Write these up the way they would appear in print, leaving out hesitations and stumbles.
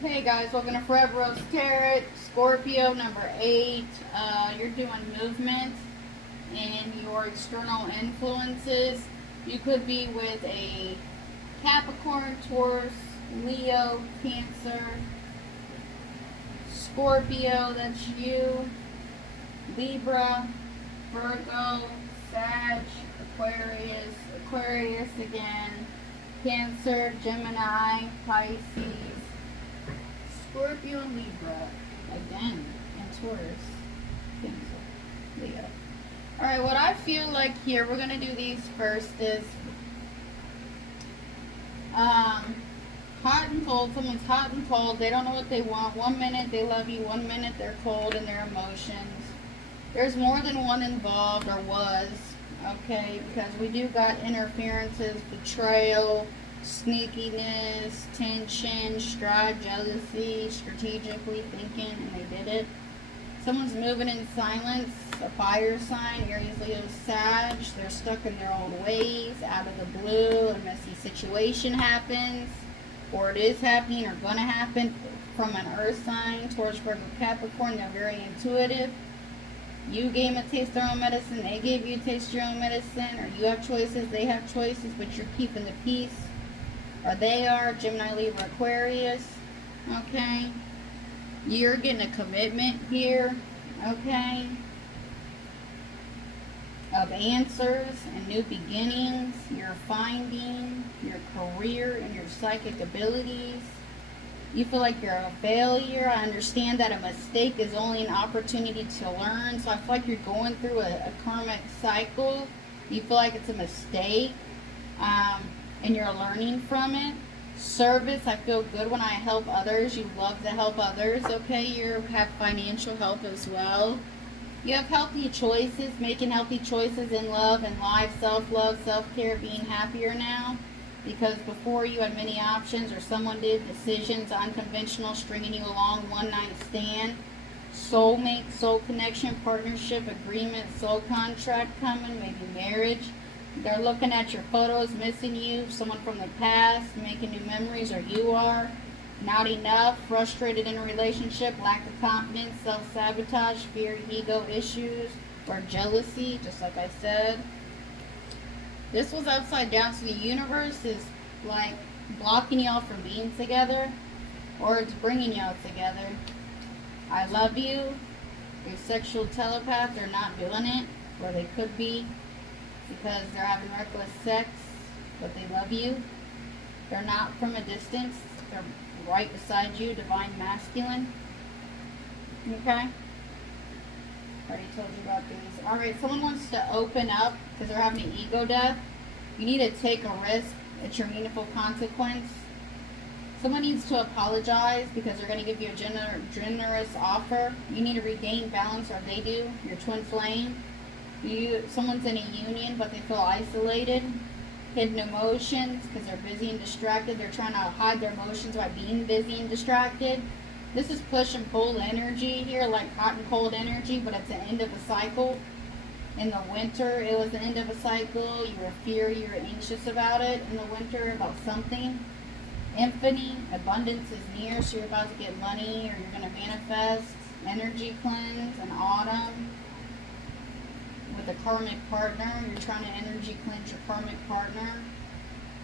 Hey guys, welcome to Forever Rose Tarot, Scorpio number 8. You're doing movement and your external influences. You could be with a Capricorn, Taurus, Leo, Cancer, Scorpio, that's you, Libra, Virgo, Sag, Aquarius again, Cancer, Gemini, Pisces, Scorpio and Libra again, and Taurus, Cancer, Leo. Alright, what I feel like here, we're going to do these first, is hot and cold. Someone's hot and cold. They don't know what they want. 1 minute they love you, 1 minute they're cold in their emotions. There's more than one involved, or was, okay, because we do got interferences, betrayal, sneakiness, tension, strife, jealousy, strategically thinking, and they did it. Someone's moving in silence, a fire sign, Aries, Leo, Sag. They're stuck in their old ways. Out of the blue, a messy situation happens, or it is happening, or going to happen, from an earth sign, Taurus, Virgo, Capricorn. They're very intuitive. You gave them a taste of their own medicine, they gave you a taste of your own medicine, or you have choices, they have choices, but you're keeping the peace. Or they are, Gemini, Libra, Aquarius, okay? You're getting a commitment here, okay? Of answers and new beginnings. You're finding your career and your psychic abilities. You feel like you're a failure. I understand that a mistake is only an opportunity to learn. So I feel like you're going through a karmic cycle. You feel like it's a mistake. And you're learning from it. Service, I feel good when I help others. You love to help others, okay? You have financial help as well. You have healthy choices, making healthy choices in love and life, self-love, self-care, being happier now. Because before you had many options, or someone did, decisions, unconventional, stringing you along, one-night stand, soulmate, soul connection, partnership, agreement, soul contract coming, maybe marriage. They're looking at your photos, missing you, someone from the past, making new memories, or you are. Not enough, frustrated in a relationship, lack of confidence, self-sabotage, fear, ego issues, or jealousy, just like I said. This was upside down, so the universe is like blocking y'all from being together, or it's bringing y'all together. I love you. Your sexual telepath, they're not doing it, or they could be, because they're having reckless sex, but they love you. They're not from a distance. They're right beside you, divine masculine. Okay? Already told you about these. Alright, someone wants to open up because they're having an ego death. You need to take a risk. It's your meaningful consequence. Someone needs to apologize because they're going to give you a generous offer. You need to regain balance, or they do. Your twin flame. Someone's in a union, but they feel isolated. Hidden emotions because they're busy and distracted. They're trying to hide their emotions by being busy and distracted. This is push and pull energy here, like hot and cold energy, but it's the end of a cycle. In the winter, it was the end of a cycle. You were anxious about it. In the winter, about something. Infinity, abundance is near, so you're about to get money, or you're going to manifest. Energy cleanse in autumn. With a karmic partner, you're trying to energy cleanse your karmic partner.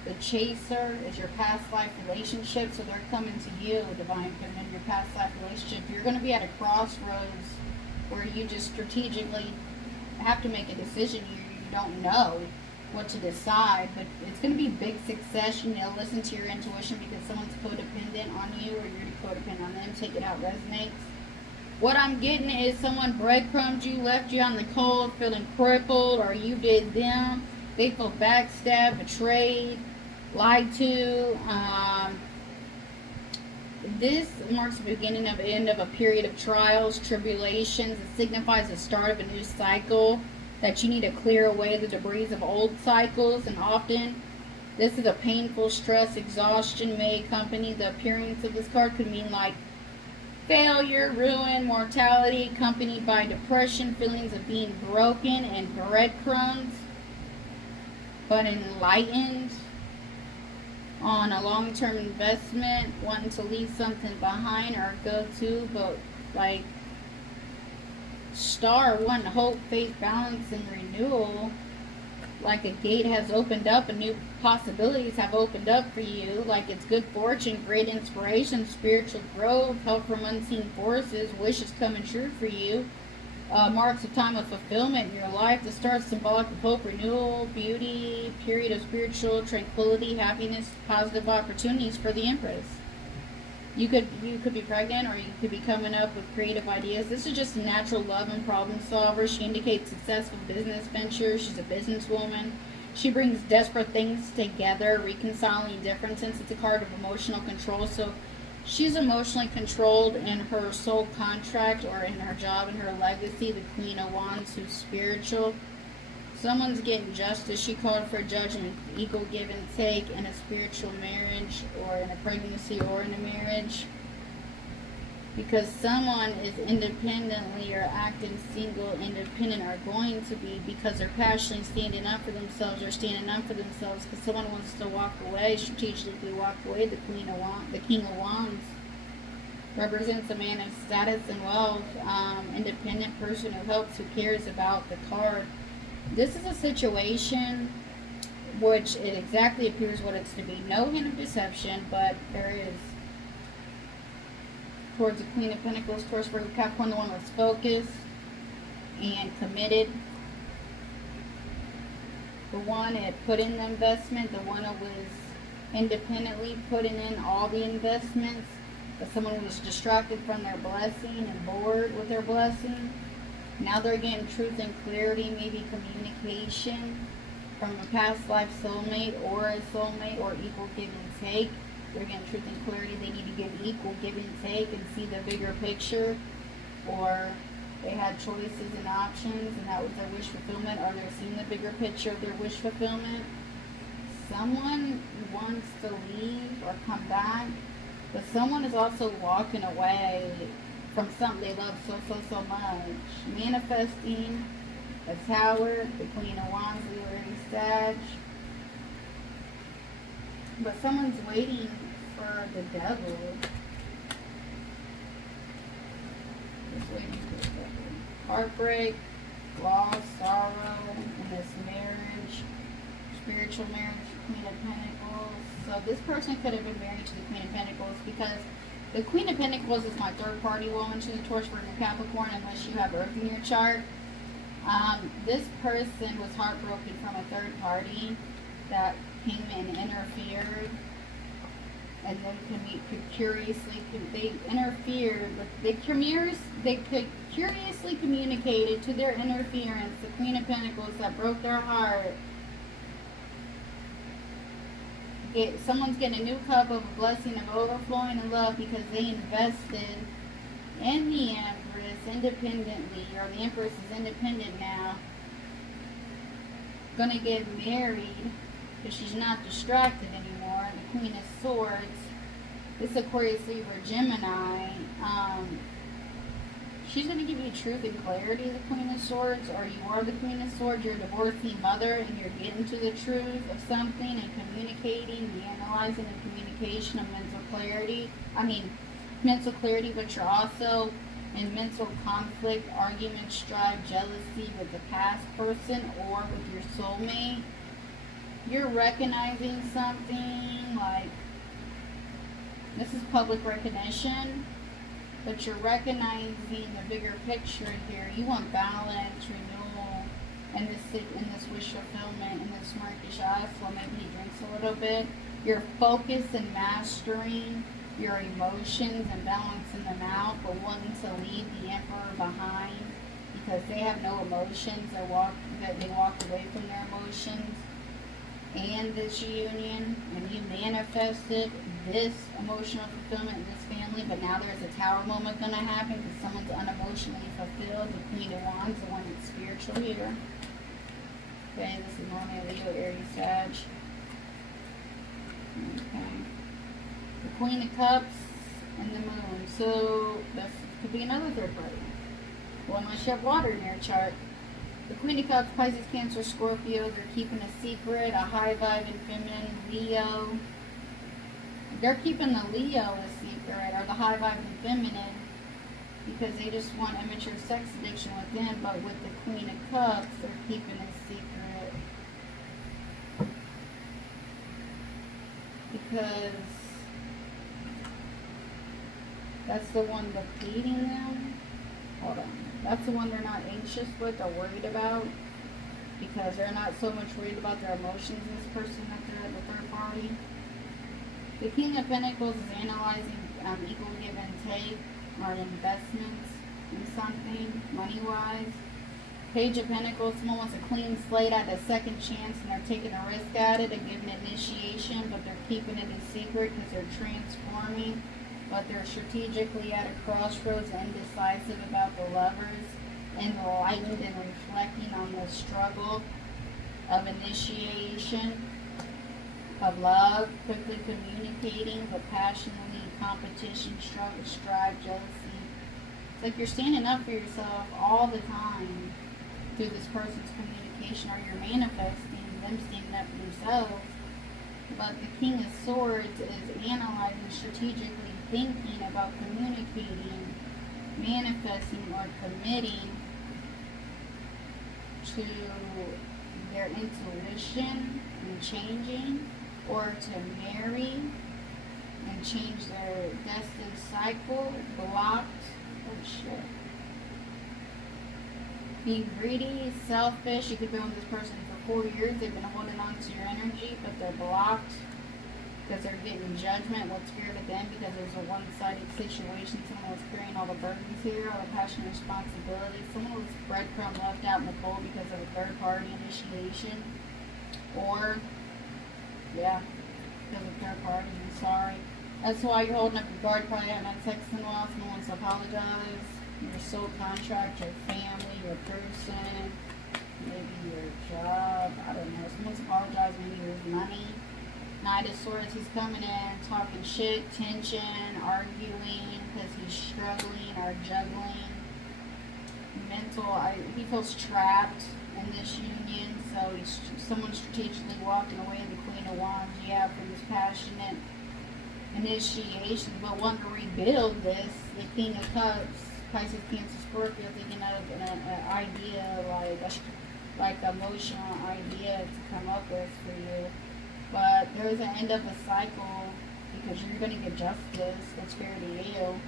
The chaser is your past life relationship, so they're coming to you, divine feminine, your past life relationship. You're going to be at a crossroads where you just strategically have to make a decision. You don't know what to decide, but it's going to be big success. You know, listen to your intuition because someone's codependent on you, or you're codependent on them. Take it out, resonates. What I'm getting is someone breadcrumbed you, left you on the cold, feeling crippled, or you did them. They feel backstabbed, betrayed, lied to. This marks the beginning of the end of a period of trials, tribulations. It signifies the start of a new cycle, that you need to clear away the debris of old cycles. And often, this is a painful stress, exhaustion may accompany the appearance of this card. Could mean like failure, ruin, mortality, accompanied by depression, feelings of being broken, and breadcrumbs, but enlightened on a long-term investment, wanting to leave something behind or go to, but like star one, hope, faith, balance, and renewal. Like a gate has opened up and new possibilities have opened up for you. Like it's good fortune, great inspiration, spiritual growth, help from unseen forces, wishes coming true for you. Marks of time of fulfillment in your life. The start symbolic of hope, renewal, beauty, period of spiritual tranquility, happiness, positive opportunities for the Empress. You could be pregnant, or you could be coming up with creative ideas. This is just a natural love and problem solver. She indicates successful business ventures. She's a businesswoman. She brings desperate things together, reconciling differences. It's a card of emotional control. So she's emotionally controlled in her soul contract or in her job and her legacy. The Queen of Wands, who's spiritual. Someone's getting justice. She called for judgment, equal give and take in a spiritual marriage or in a pregnancy or in a marriage. Because someone is independently or acting single, independent, or going to be because they're passionately standing up for themselves or standing up for themselves because someone wants to walk away, strategically walk away. The King of Wands represents a man of status and wealth, independent person who helps, who cares about the card. This is a situation which it exactly appears what it's to be. No hint of deception, but there is. Towards the Queen of Pentacles, Taurus, Virgo, Capricorn, the one that's focused and committed. The one that put in the investment, the one that was independently putting in all the investments, but someone who was distracted from their blessing and bored with their blessing. Now they're getting truth and clarity, maybe communication from a past life soulmate or a soulmate or equal give and take. They're getting truth and clarity. They need to give equal give and take and see the bigger picture. Or they had choices and options and that was their wish fulfillment, or they're seeing the bigger picture of their wish fulfillment. Someone wants to leave or come back, but someone is also walking away from something they love so much. Manifesting a Tower, the Queen of Wands, Leo, Aries, Sag. But someone's waiting for the Devil. Just waiting for the Devil. Heartbreak, loss, sorrow in this marriage. Spiritual marriage, Queen of Pentacles. So this person could have been married to the Queen of Pentacles because the Queen of Pentacles is my third party woman. She's a Taurus, Virgo, Capricorn, unless you have Earth in your chart. This person was heartbroken from a third party that came and interfered, and they interfered. They could curiously communicated to their interference, the Queen of Pentacles, that broke their heart. Someone's getting a new cup of a blessing of overflowing in love because they invested in the Empress independently, or the Empress is independent now. Gonna get married because she's not distracted anymore. The Queen of Swords. This Aquarius, Libra, Gemini. She's going to give you truth and clarity, the Queen of Swords, or you are the Queen of Swords. You're a divorcee mother, and you're getting to the truth of something and communicating, the analyzing and communication of mental clarity. Mental clarity, but you're also in mental conflict, argument, strife, jealousy with the past person or with your soulmate. You're recognizing something, like, this is public recognition. But you're recognizing the bigger picture here. You want balance, renewal, and this wish fulfillment, and this murkish eyes. Well, maybe he drinks a little bit. You're focused and mastering your emotions and balancing them out, but wanting to leave the Emperor behind because they have no emotions. They walked away from their emotions. And this union, and you manifested this emotional fulfillment in this family, but now there's a Tower moment going to happen because someone's unemotionally fulfilled. The Queen of Wands, the one that's spiritual here. Okay, this is normally Leo, Aries, Sag. Okay. The Queen of Cups and the Moon. So this could be another third party. Well, unless you have water in your chart. The Queen of Cups, Pisces, Cancer, Scorpio, they're keeping a secret, a high vibe and feminine, Leo. They're keeping the Leo a secret, or the high vibing feminine, because they just want immature sex addiction within, but with the Queen of Cups, they're keeping it secret. Because that's the one depleting them. Hold on. That's the one they're not anxious with or worried about. Because they're not so much worried about their emotions, this person that they're at the third party. The King of Pentacles is analyzing equal give and take, or investments in something, money-wise. Page of Pentacles, someone wants a clean slate at a second chance, and they're taking a risk at it and giving initiation, but they're keeping it a secret because they're transforming, but they're strategically at a crossroads, indecisive about the Lovers, enlightened and reflecting on the struggle of initiation, of love, quickly communicating, but passionately, competition, struggle, strive, jealousy. It's like you're standing up for yourself all the time through this person's communication, or you're manifesting them standing up for themselves. But the King of Swords is analyzing, strategically thinking about communicating, manifesting, or committing to their intuition and changing, or to marry and change their destined cycle, blocked. Oh shit. Being greedy, selfish. You could be with this person for 4 years. They've been holding on to your energy, but they're blocked because they're getting judgment, what's fair to them, because there's a one-sided situation. Someone was carrying all the burdens here, all the passion and responsibility. Someone was breadcrumb left out in the cold because of a third-party initiation. Or, yeah, because of third party. I'm sorry. That's why you're holding up your guard, probably not texting well. Someone wants to apologize. Your soul contract, your family, your person, maybe your job. I don't know. Someone's apologizing when you lose money. Knight of Swords, he's coming in, talking shit, tension, arguing, because he's struggling or juggling. He feels trapped in this union, so he's someone strategically walking away. The Queen of Wands, yeah, from this passionate initiation, but wanting to rebuild this. The King of Cups, Pisces, Cancer, Scorpio, thinking of an idea, like emotional idea to come up with for you. But there's an end of a cycle, because you're going to get justice that's fair to you.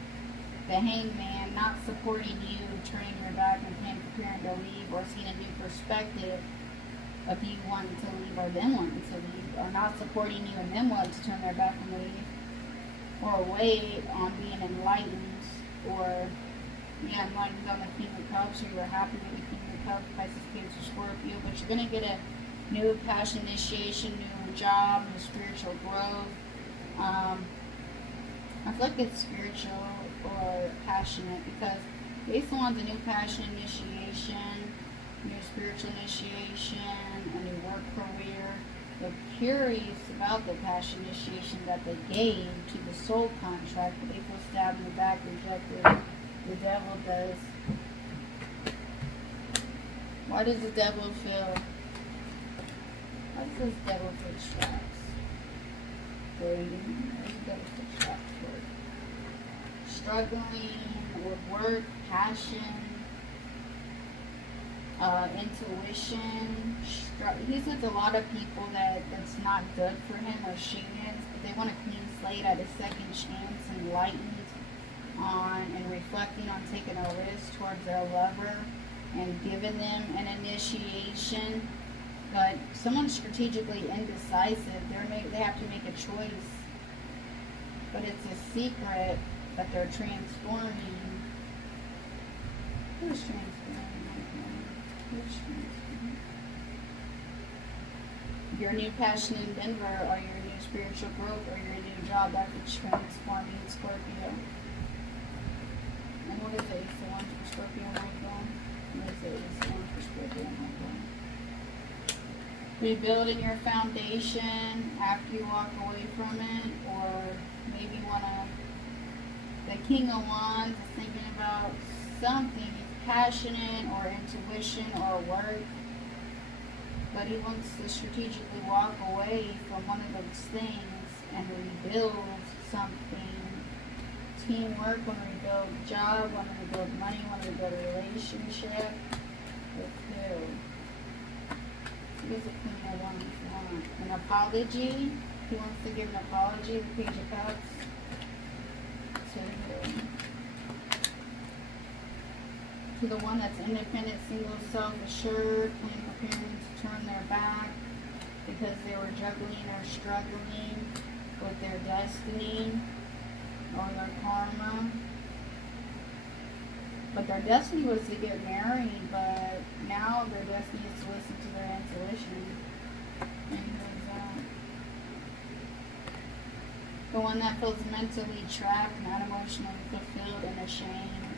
The Hangman, not supporting you, turning your back and preparing to leave, or seeing a new perspective of you wanting to leave or them wanting to leave, or not supporting you and them wanting to turn their back and leave, or wait on being enlightened, or enlightened on the King of Cups, or you were happy with the King of Cups, Pisces, Cancer, Scorpio, but you're going to get a new passion initiation, new job, new spiritual growth. I feel like it's spiritual or passionate, because based on the new passion initiation, new spiritual initiation, a new work career, they're curious about the passion initiation that they gave to the soul contract, but they feel stabbed in the back, rejected. The devil does. Why does the devil feel? Why does this devil feel trapped? Why does the devil feel trapped? Struggling with work, passion, intuition. He's with a lot of people that's not good for him, or shenanigans, but they want a clean slate at a second chance, enlightened on and reflecting on taking a risk towards their lover and giving them an initiation. But someone's strategically indecisive. They have to make a choice, but it's a secret that they're transforming. Who's transforming? Who's transforming? Your new passion in Denver, or your new spiritual growth, or your new job, that could transform you, Scorpio. And what is it? It's the one for Scorpio, Michael. What is it? It's the one for Scorpio, Michael. Rebuilding your foundation after you walk away from it, or maybe want to. The King of Wands is thinking about something passionate, or intuition, or work, but he wants to strategically walk away from one of those things and rebuild something. Teamwork, want to rebuild job, want to rebuild money, want to rebuild a relationship. With who? Who's the Queen of Wands? An apology. He wants to give an apology. The Page of Cups. To who? To the one that's independent, single, self-assured, preparing to turn their back because they were juggling or struggling with their destiny or their karma. But their destiny was to get married, but now their destiny is to listen to their intuition. And who's that? The one that feels mentally trapped, not emotionally fulfilled, and ashamed.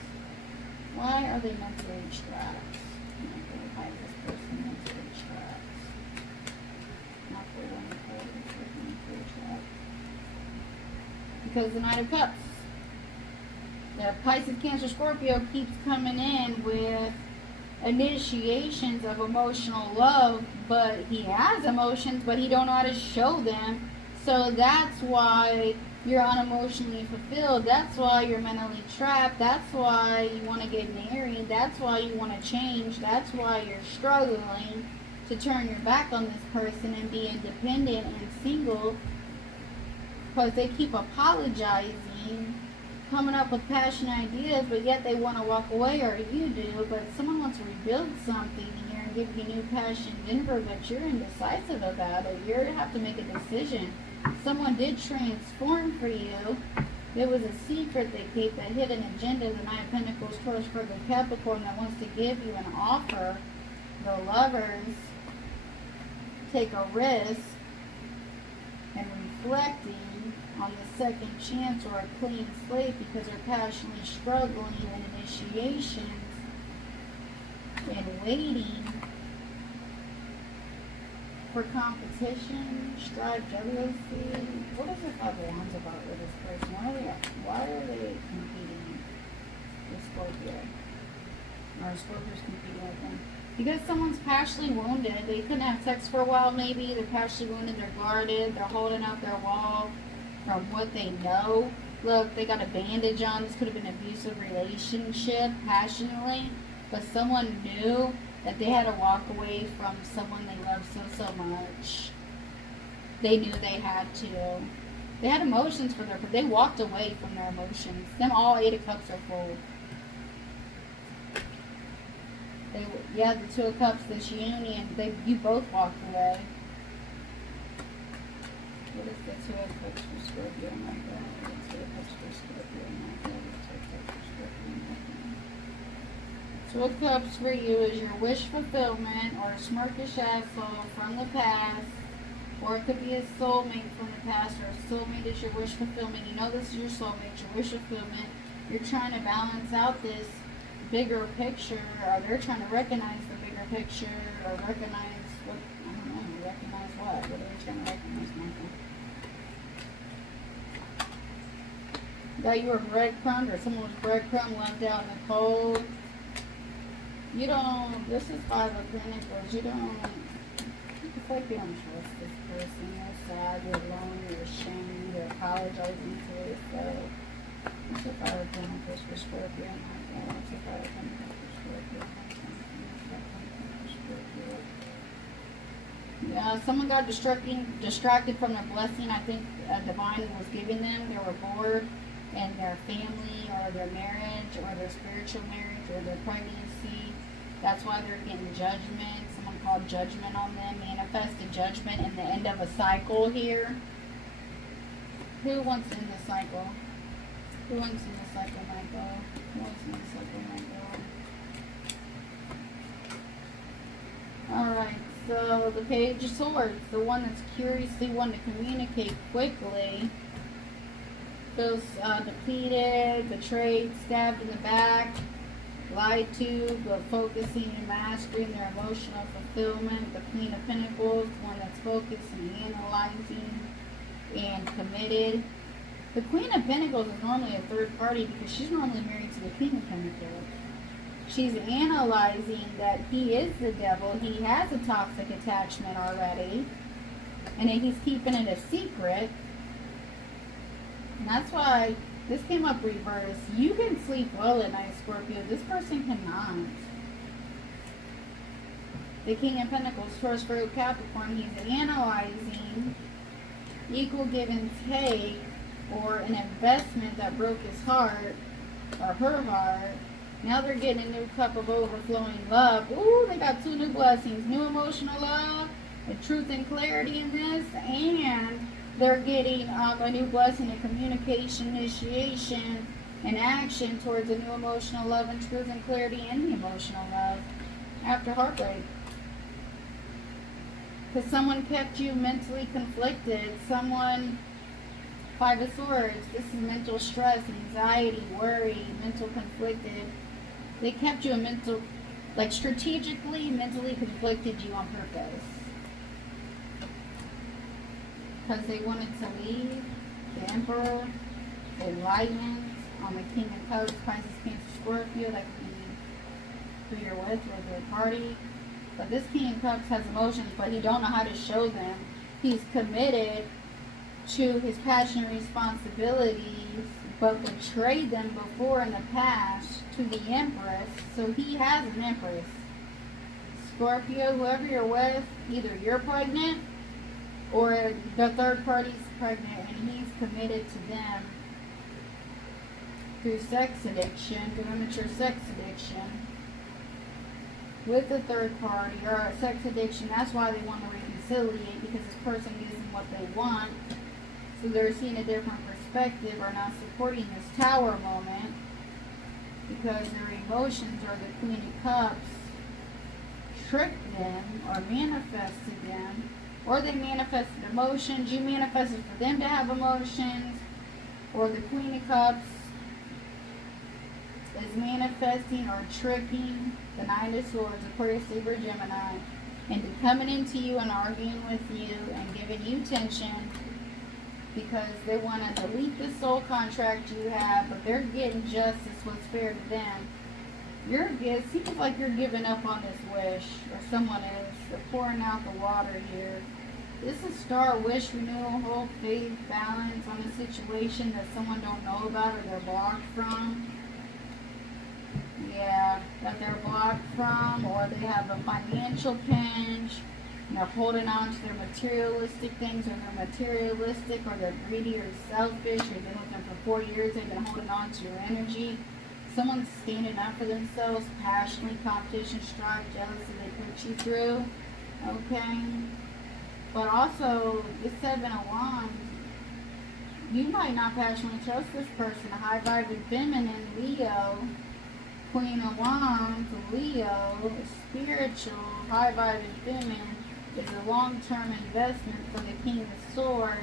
Why are they mentally trapped? Why is this person mentally trapped? Not for one mentally trapped. Because the Knight of Cups. The Pisces, Cancer, Scorpio keeps coming in with initiations of emotional love, but he has emotions, but he don't know how to show them. So that's why you're unemotionally fulfilled. That's why you're mentally trapped. That's why you want to get married. That's why you want to change. That's why you're struggling to turn your back on this person and be independent and single, because they keep apologizing, coming up with passion ideas, but yet they want to walk away, or you do, but someone wants to rebuild something here and give you new passion Denver, but you're indecisive about it. You have to make a decision. Someone did transform for you. There was a secret they keep, a hidden agenda, the Nine of Pentacles, Taurus, Virgo, Capricorn, that wants to give you an offer. The Lovers take a risk and reflecting on the second chance or a clean slate because they're passionately struggling in initiations and waiting for competition, strife, jealousy. What is the Five of Wands about with this person? Why are they competing with Scorpio? Or Scorpio's competing with them? Because someone's passionately wounded. They couldn't have sex for a while maybe. They're passionately wounded. They're guarded. They're holding up their wall from what they know. Look, they got a bandage on. This could have been an abusive relationship, passionately. But someone knew that they had to walk away from someone they loved so much. They knew they had to. They had emotions for they walked away from their emotions. Them all 8 of Cups are full. The Two of Cups, this union, you both walked away. What is the Two of Cups for Scorpio? Oh my God. The Two of Cups for Scorpio. Oh my God. The Two of Cups for Scorpio. Oh my God. Two of Cups for you is your wish fulfillment, or a smirkish asshole from the past, or it could be a soulmate from the past, or a soulmate is your wish fulfillment. You know this is your soulmate, your wish fulfillment. You're trying to balance out this bigger picture, or they're trying to recognize the bigger picture, or recognize what, I don't know, recognize what? What are they trying to recognize, Michael? That you were breadcrumbed, or someone was breadcrumbed, left out in the cold. You don't, this is Five of Pentacles, you don't, it's like you don't trust this person. You're sad, you're alone, you're ashamed, you're apologizing to yourself. What's the Five of Pentacles for Scorpio? What's the Five of Pentacles for Scorpio? Yeah, someone got distracted from their blessing. I think divine was giving them. They were bored in their family, or their marriage, or their spiritual marriage, or their pregnancy. That's why they're getting judgment. Someone called judgment on them. Manifested judgment in the end of a cycle here. Who wants to end the cycle? Who wants to end the cycle, Michael? Who wants to end the cycle, Michael? Alright, so the Page of Swords, the one that's curiously wanting to communicate quickly, feels depleted, betrayed, stabbed in the back, lied to, but focusing and mastering their emotional fulfillment. The Queen of Pentacles, one that's focused and analyzing and committed. The Queen of Pentacles is normally a third party because she's normally married to the King of Pentacles. She's analyzing that he is the devil. He has a toxic attachment already, and he's keeping it a secret. And that's why this came up reversed. You can sleep well at night, Scorpio. This person cannot. The King of Pentacles, Taurus, Virgo, Capricorn, he's analyzing equal give and take, or an investment that broke his heart or her heart. Now they're getting a new cup of overflowing love. Ooh, they got two new blessings. New emotional love, and truth and clarity in this. And they're getting a new blessing of communication, initiation, and action towards a new emotional love and truth and clarity in the emotional love after heartbreak. Because someone kept you mentally conflicted. Someone, Five of Swords, this is mental stress, anxiety, worry, mental conflicted. They kept you strategically, mentally conflicted you on purpose. Because they wanted to leave. The Emperor, the Enlightenment, on the King of Cups, Pisces, Cancer, Scorpio, that could be who you're with or their party. But this King of Cups has emotions, but he don't know how to show them. He's committed to his passion and responsibilities, but betrayed them before in the past to the Empress. So he has an Empress. Scorpio, whoever you're with, either you're pregnant or the third party's pregnant, and he's committed to them through sex addiction, through immature sex addiction. With the third party or a sex addiction, that's why they want to reconciliate, because this person gives them what they want. So they're seeing a different perspective, or not supporting this Tower moment, because their emotions, or the Queen of Cups, tricked them or manifested them, or they manifested emotions. You manifested for them to have emotions, or the Queen of Cups is manifesting or tricking the Nine of Swords, Aquarius, Libra, Gemini, into coming into you and arguing with you and giving you tension, because they want to delete the soul contract you have, but they're getting justice, what's fair to them. It seems like you're giving up on this wish, or someone is. They're pouring out the water here. This is Star, wish, renewal, hope, faith, balance on a situation that someone don't know about or they're blocked from. Yeah, that they're blocked from, or they have a financial pinch, and they're holding on to their materialistic things, or they're materialistic, or they're greedy or selfish, or they've been with them for 4 years, they've been holding on to your energy. Someone's standing up for themselves, passionately, competition, strife, jealousy, they put you through, okay? But also, the Seven of Wands, you might not passionately trust this person. A high-vibing feminine, Leo, Queen of Wands, Leo, spiritual, high-vibing feminine, is a long-term investment for the King of Swords,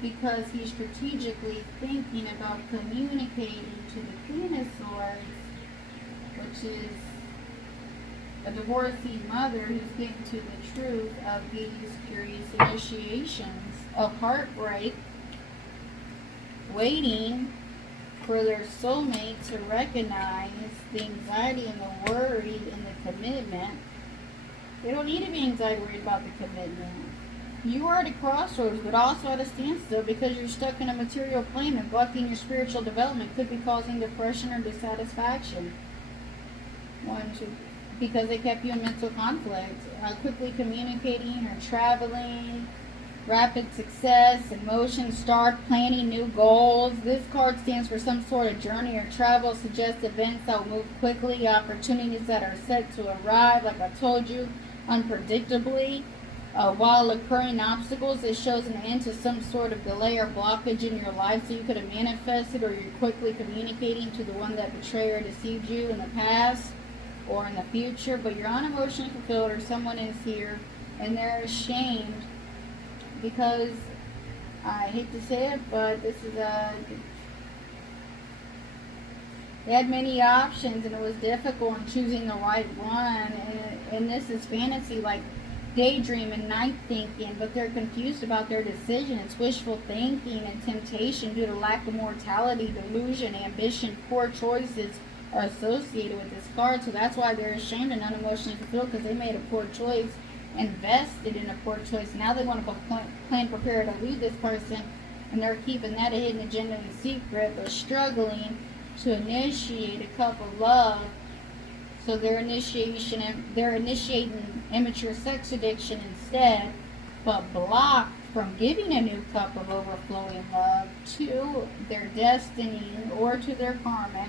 because he's strategically thinking about communicating to the Queen of Swords, which is a divorcee mother who's getting to the truth of these curious initiations of heartbreak, waiting for their soulmate to recognize the anxiety and the worry and the commitment. They don't need to be anxiety worried about the commitment. You are at a crossroads, but also at a standstill, because you're stuck in a material plane, and blocking your spiritual development could be causing depression or dissatisfaction. Because they kept you in mental conflict. Quickly communicating or traveling, rapid success, emotion, start planning new goals. This card stands for some sort of journey or travel, suggests events that will move quickly, opportunities that are set to arrive, like I told you, unpredictably. While occurring obstacles, it shows an end to some sort of delay or blockage in your life, so you could have manifested, or you're quickly communicating to the one that betrayed or deceived you in the past or in the future, but you're unemotionally fulfilled, or someone is here and they're ashamed, because I hate to say it, but this is they had many options, and it was difficult in choosing the right one, and this is fantasy, like daydream and night thinking, but they're confused about their decision. It's wishful thinking and temptation due to lack of mortality, delusion, ambition. Poor choices are associated with this card, so that's why they're ashamed and unemotionally fulfilled, because they made a poor choice, invested in a poor choice. Now they want to plan, prepare to leave this person, and they're keeping that a hidden agenda and secret, but struggling to initiate a cup of love. So they're initiating immature sex addiction instead, but blocked from giving a new cup of overflowing love to their destiny or to their karmic,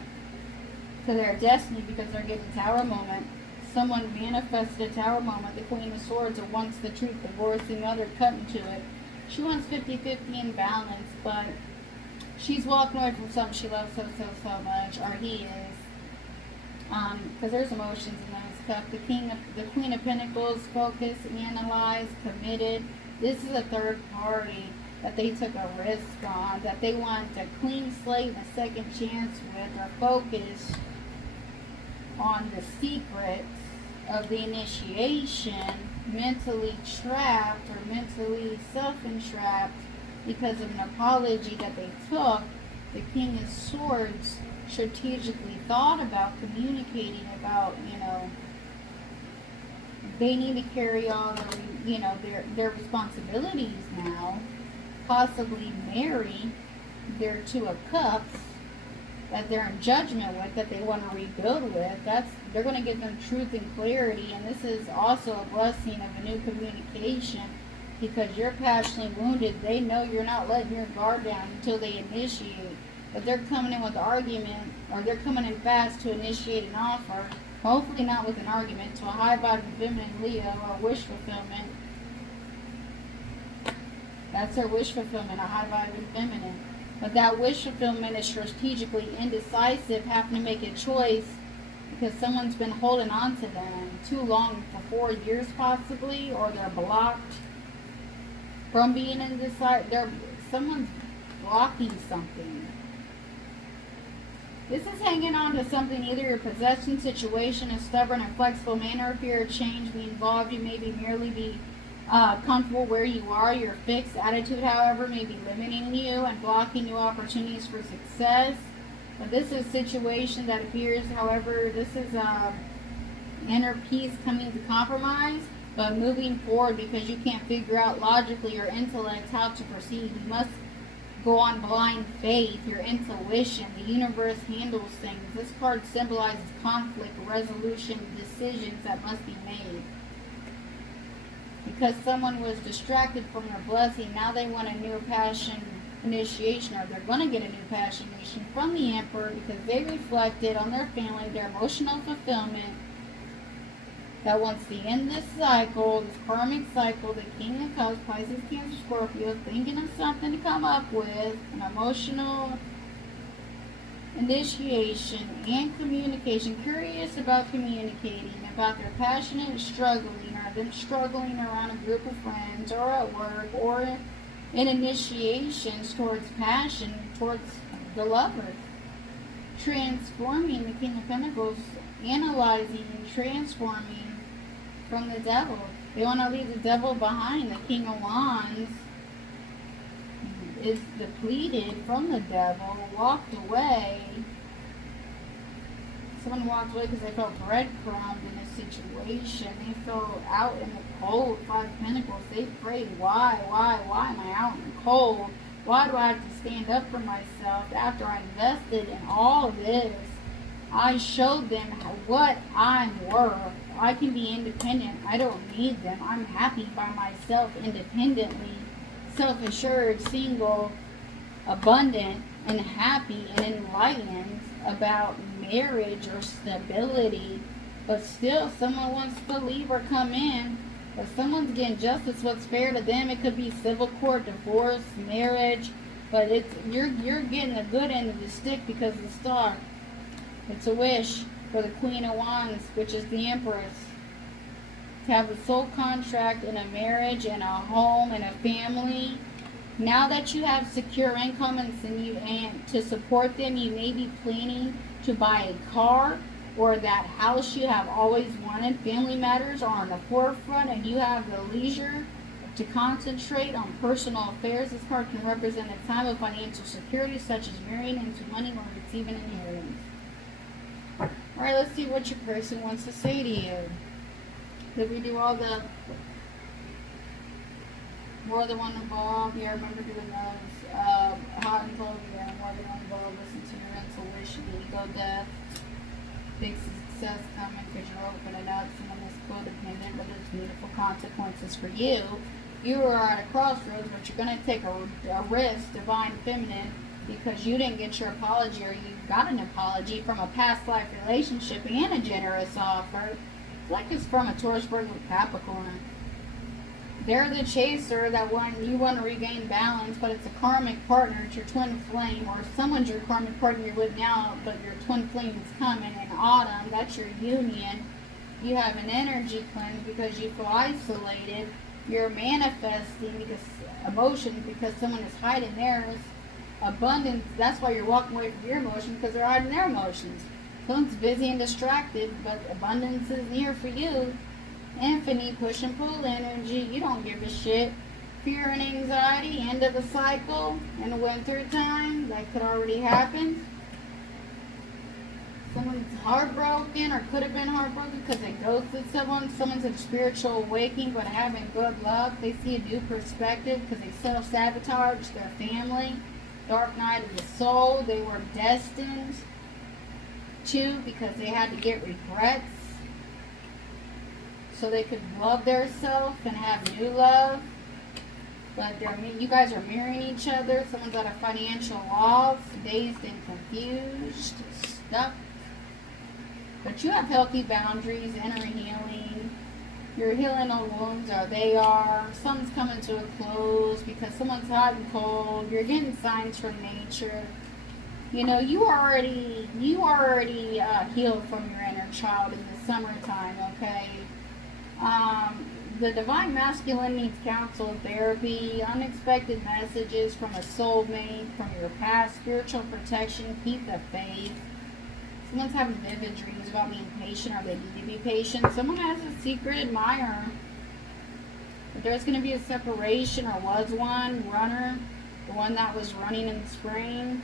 to their destiny, because they're getting Tower moment. Someone manifested a Tower moment, the Queen of Swords, and wants the truth, divorcing the other, cutting to it. She wants 50-50 in balance, but she's walking away from something she loves so much, or he is. Because there's emotions in those cups. The Queen of Pentacles, focus, analyze, committed. This is a third party that they took a risk on, that they want a clean slate and a second chance with, or focus on the secrets of the initiation, mentally trapped or mentally self-entrapped because of an apology that they took. The King of Swords strategically thought about communicating about, they need to carry on their responsibilities now, possibly marry their Two of Cups that they're in judgment with, that they want to rebuild with. They're going to give them truth and clarity, and this is also a blessing of a new communication, because you're passionately wounded. They know you're not letting your guard down until they initiate. But they're coming in with an argument, or they're coming in fast to initiate an offer. Hopefully not with an argument, to a high vibe feminine Leo, or wish fulfillment. That's their wish fulfillment, a high vibe feminine. But that wish fulfillment is strategically indecisive, having to make a choice because someone's been holding on to them too long, for 4 years possibly, or they're blocked from being indecisive. Someone's blocking something. This is hanging on to something, either your possession, situation, a stubborn and flexible manner, fear of change, be involved. You maybe merely be comfortable where you are. Your fixed attitude, however, may be limiting you and blocking new opportunities for success. But this is a situation that appears, however, this is inner peace coming to compromise, but moving forward, because you can't figure out logically or intellect how to proceed. You must go on blind faith, your intuition. The universe handles things. This card symbolizes conflict, resolution, decisions that must be made. Because someone was distracted from their blessing, now they want a new passion initiation, or they're going to get a new passion initiation from the Emperor, because they reflected on their family, their emotional fulfillment, that wants to end this cycle, this karmic cycle. The King of Cups, Pisces, Cancer, Scorpio, thinking of something to come up with, an emotional initiation and communication, curious about communicating, about their passionate struggling, or them struggling around a group of friends, or at work, or in initiations towards passion, towards the lover. Transforming, the King of Pentacles, analyzing and transforming from the devil. They want to leave the devil behind. The King of Wands is depleted from the devil, walked away. Someone walked away because they felt breadcrumbed in a situation. They felt out in the cold. Five of Pentacles. They prayed, why am I out in the cold? Why do I have to stand up for myself after I invested in all of this? I showed them what I'm worth. I can be independent. I don't need them. I'm happy by myself independently, self-assured, single, abundant, and happy and enlightened about marriage or stability. But still, someone wants to leave or come in. But someone's getting justice, what's fair to them. It could be civil court, divorce, marriage. But you're getting the good end of the stick because of the star. It's a wish for the Queen of Wands, which is the Empress, to have a soul contract in a marriage and a home and a family. Now that you have secure income and to support them, you may be planning to buy a car or that house you have always wanted. Family matters are on the forefront, and you have the leisure to concentrate on personal affairs. This card can represent a time of financial security, such as marrying into money or receiving inheritance. Alright, let's see what your person wants to say to you. Did we do all the More than one involved. Yeah, remember doing those. Hot and cold. Yeah, more than one involved. Listen to your intuition. Ego death. Big success coming because you're opening up. Someone is codependent, but there's beautiful consequences for you. You are at a crossroads, but you're going to take a risk, divine feminine, because you didn't get your apology, or you got an apology from a past life relationship and a generous offer. It's like it's from a Taurus, Virgo, Capricorn. They're the chaser that you want to regain balance, but it's a karmic partner. It's your twin flame, or someone's your karmic partner you're with now, but your twin flame is coming in autumn. That's your union. You have an energy cleanse because you feel isolated. You're manifesting because emotions, because someone is hiding theirs. Abundance, that's why you're walking away from your emotions, because they're hiding their emotions. Someone's busy and distracted, but abundance is near for you. Infinite push and pull energy. You don't give a shit. Fear and anxiety, end of the cycle in the winter time. That could already happen. Someone's heartbroken or could have been heartbroken because they ghosted someone. Someone's in spiritual awakening but having good luck. They see a new perspective because they self-sabotage their family. Dark night of the soul. They were destined to, because they had to get regrets so they could love their self and have new love. But you guys are mirroring each other. Someone's at a financial loss, dazed and confused, stuck. But you have healthy boundaries, inner healing. You're healing old wounds, or they are. Something's coming to a close because someone's hot and cold. You're getting signs from nature. You know, you already healed from your inner child in the summertime, okay? The divine masculine needs counsel, therapy, unexpected messages from a soulmate, from your past, spiritual protection. Keep the faith. Someone's having vivid dreams about being patient, or they need to be patient. Someone has a secret admirer. If there's going to be a separation, or was one, runner, the one that was running in the spring.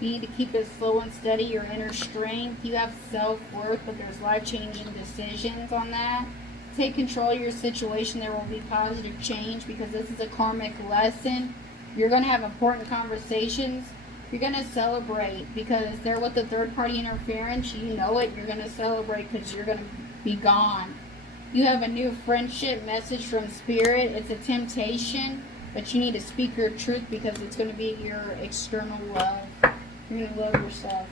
You need to keep it slow and steady, your inner strength. You have self-worth, but there's life-changing decisions on that. Take control of your situation. There will be positive change because this is a karmic lesson. You're going to have important conversations. You're going to celebrate because they're with the third-party interference. You know it. You're going to celebrate because you're going to be gone. You have a new friendship message from Spirit. It's a temptation, but you need to speak your truth because it's going to be your external love. You're going to love yourself.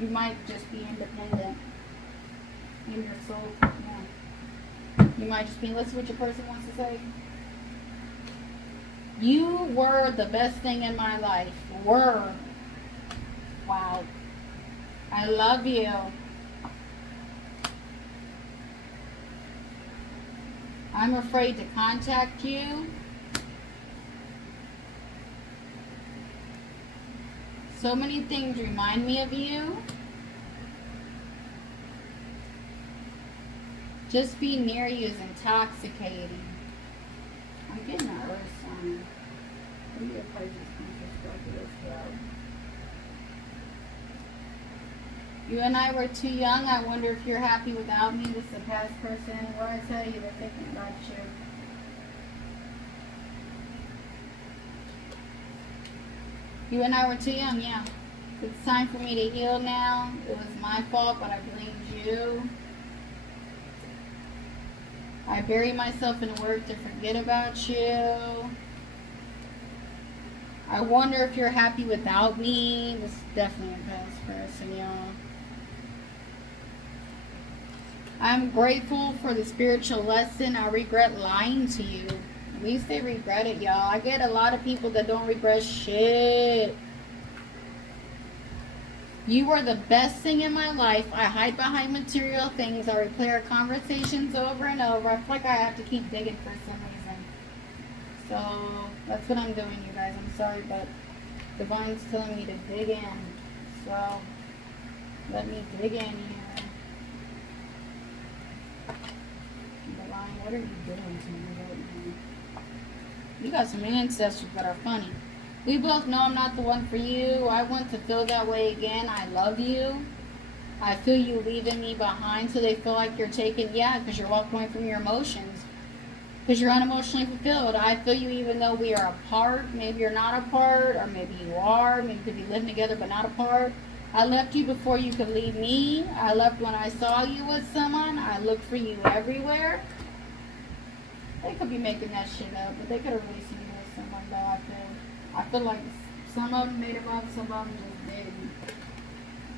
You might just be independent in your soul. Yeah. You might just be, listen to what your person wants to say. You were the best thing in my life. Were. Wow. I love you. I'm afraid to contact you. So many things remind me of you. Just being near you is intoxicating. I'm getting that earth sign. Maybe a Pisces, Scorpio as well. You and I were too young. I wonder if you're happy without me. This is a past person. What I tell you, they're thinking about you. You and I were too young, yeah. It's time for me to heal now. It was my fault, but I blamed you. I bury myself in work to forget about you. I wonder if you're happy without me. This is definitely a past person, y'all. I'm grateful for the spiritual lesson. I regret lying to you. At least they regret it, y'all. I get a lot of people that don't regret shit. You are the best thing in my life. I hide behind material things. I replay our conversations over and over. I feel like I have to keep digging for some reason. So that's what I'm doing, you guys. I'm sorry, but Divine's telling me to dig in. So let me dig in here. Divine, what are you doing to me right now? You got some ancestors that are funny. We both know I'm not the one for you. I want to feel that way again. I love you. I feel you leaving me behind, so they feel like you're taking, yeah, because you're walking away from your emotions. Because you're unemotionally fulfilled. I feel you even though we are apart. Maybe you're not apart, or maybe you are. Maybe you could be living together but not apart. I left you before you could leave me. I left when I saw you with someone. I looked for you everywhere. They could be making that shit up, but they could have really seen you with someone though. I feel like some of them made them up, some of them just didn't.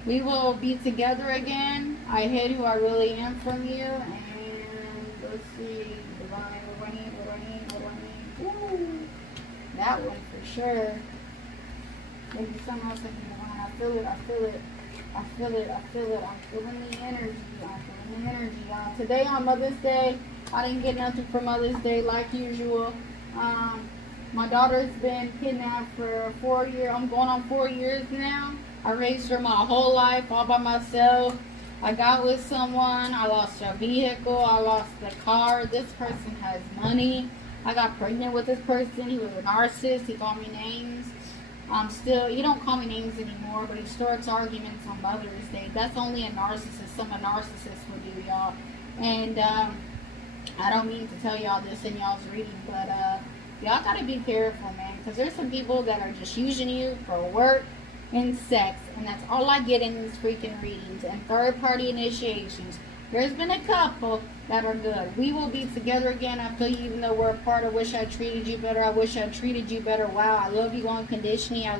We will be together again. I hid who I really am from you, and let's see. Divine, what do I need? Ooh, that one for sure. Maybe someone else like divine. I feel it. I'm feeling the energy. Today on Mother's Day, I didn't get nothing for Mother's Day like usual. My daughter's been kidnapped for 4 years. I'm going on 4 years now. I raised her my whole life all by myself. I got with someone. I lost a vehicle. I lost the car. This person has money. I got pregnant with this person. He was a narcissist. He called me names. He don't call me names anymore, but he starts arguments on Mother's Day. That's only a narcissist. Some a narcissist would do, y'all. And I don't mean to tell y'all this in y'all's reading, but y'all gotta be careful, man, because there's some people that are just using you for work and sex, and that's all I get in these freaking readings. And third-party initiations. There's been a couple that are good. We will be together again. I feel you even though we're apart. I wish I treated you better. I wish I treated you better. Wow, I love you unconditionally. I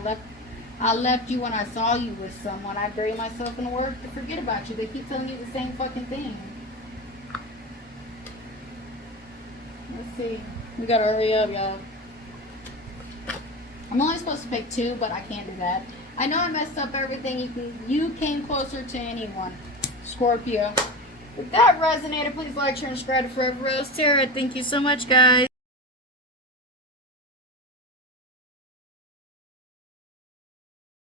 left you when I saw you with someone. I bury myself in the work to forget about you. They keep telling you the same fucking thing. Let's see. We gotta hurry up, y'all. I'm only supposed to pick 2, but I can't do that. I know I messed up everything. You came closer to anyone. Scorpio. If that resonated, please like, share, and subscribe to Forever Rose Tarot. Thank you so much, guys.